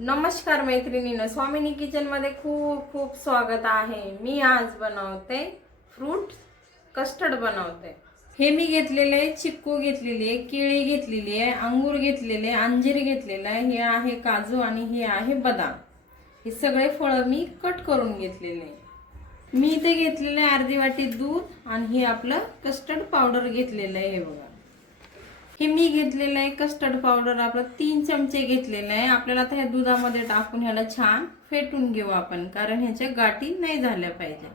नमस्कार मैत्रिणींनो, स्वामिनी किचन मध्ये खूप खूप स्वागत आहे। मी आज बनवते फ्रूट कस्टर्ड बनवते। हे मी घेतलेले आहे, चिक्कू घेतलेली आहे, केळी घेतलेली आहे, अंगूर घेतलेले, अंजीर घेतलेला आहे, हे आहे काजू आणि हे आहे बदाम। हे सगळे फळ मी कट करून घेतलेले आहे। मी इथे घेतलेले अर्धी वाटी दूध आणि हे आपलं कस्टर्ड पावडर घेतलेलं आहे। हे बघा, हे मी घेतलेलं आहे कस्टर्ड पावडर आपलं 3 चमचे घेतलेलं आहे। आपल्याला आता हे दुधामध्ये टाकून ह्याला छान फेटून घेऊ आपण, कारण ह्याच्या गाठी नाही झाल्या पाहिजे।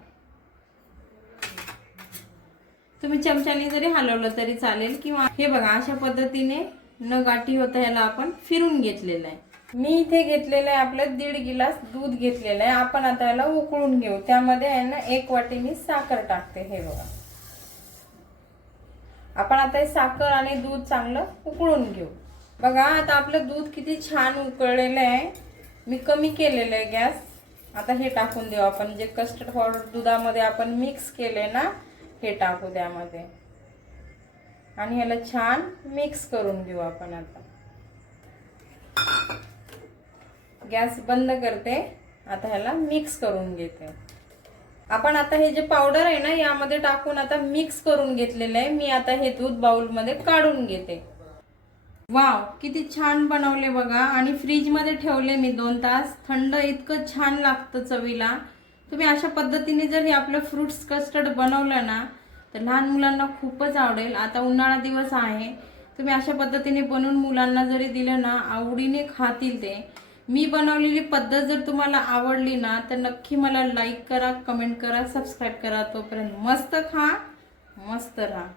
तुम्ही चमच्याने जरी हलवलं तरी चालेल, किंवा हे बघा अशा पद्धतीने न गाठी होता ह्याला आपण फिरून घेतलेलं आहे। मी इथे घेतलेलं आहे आपलं 1.5 गिलास दूध घेतलेलं आहे। आपण आता याला उकळून घेऊ। त्यामध्ये आहे ना 1 वाटी मी साखर टाकते। हे बघा, आपण आता हे साखर आणि दूध चांगलं उकळून घेऊ। बघा आता आपलं दूध किती छान उकळलेलं आहे। मी कमी केलेलं आहे गॅस। आता हे टाकून देऊ आपण, जे कस्टर्ड पावडर दुधामध्ये आपण मिक्स केले ना, हे टाकू त्यामध्ये आणि ह्याला छान मिक्स करून घेऊ आपण। आता गॅस बंद करते। आता ह्याला मिक्स करून घेते। आपण आता हे जे पावडर आहे ना यामध्ये टाकून आता मिक्स करून घेतलेलं आहे। मी आता हे दूध बाउल मध्ये काढून घेते। वाव, किती छान बनवले बघा। आणि फ्रीज मध्ये ठेवले मी 2 तास, थंड इतकं छान लागतं चवीला। तुम्ही अशा पद्धतीने जर हे आपलं फ्रूट्स कस्टर्ड बनवलं ना तर लहान मुलांना खूपच आवडेल। आता उन्हाळा दिवस आहे, तुम्ही अशा पद्धतीने बनवून मुलांना जरी दिलं ना आवडीने खातील ते। मी बनवलेली पद्धत जर तुम्हाला आवडली ना तर नक्की मला लाईक करा, कमेंट करा, सबस्क्राइब करा। तोपर्यंत मस्त खा, मस्त राहा।